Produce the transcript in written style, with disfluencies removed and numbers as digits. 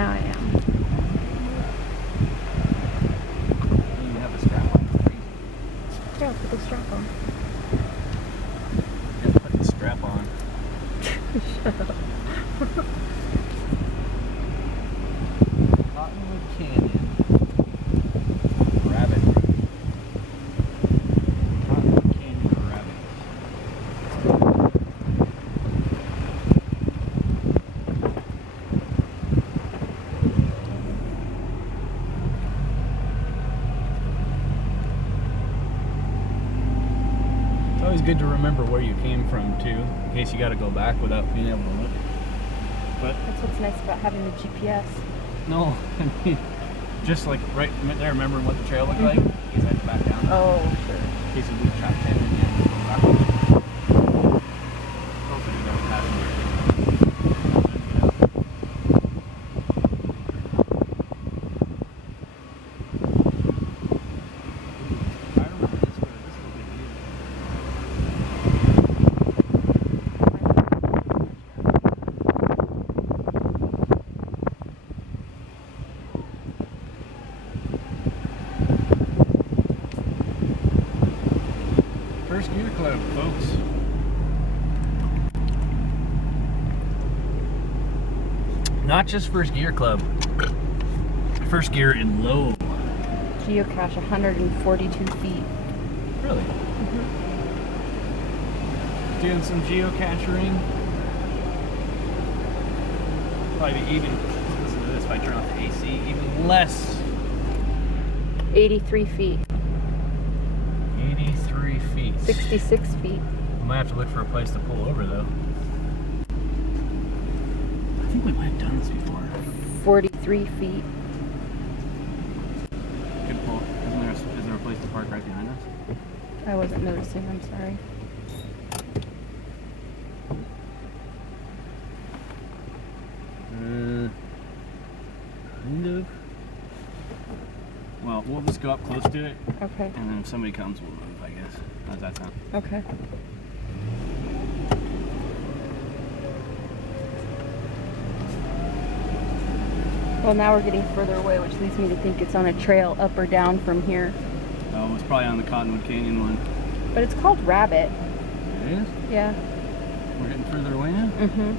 Now I am. You have a strap on. Yeah, put the strap on. Yeah, put the strap on. Shut up. Cottonwood Canyon. Rabbit. Cottonwood Canyon rabbit. It's always good to remember where you came from too, in case you got to go back without being able to look. But That's what's nice about having the GPS. no, I mean, just like right there, remembering what the trail looked like, in case I had to back down. Oh, sure. In case you lose track 10 and you have to go backwards. Hopefully you don't have any. I remember this road. This is a good view. First Gear Club, folks. Not just First Gear Club. First Gear in low. Geocache 142 feet. Really? Doing some geocaching. Probably even, listen to this, if I turn off the AC, even less. 83 feet. 83 feet. 66 feet. I might have to look for a place to pull over though. I think we might have done this before. 43 feet. Good pull. Is there a place to park right behind us? I wasn't noticing, I'm sorry. Kind of. Well, we'll just go up close to it, Okay. and then if somebody comes, we'll move, I guess. How's that sound? Okay. Well, now we're getting further away, which leads me to think it's on a trail up or down from here. Oh, it's probably on the Cottonwood Canyon one. But it's called Rabbit. It is? Yeah. We're getting further away now? Mm-hmm.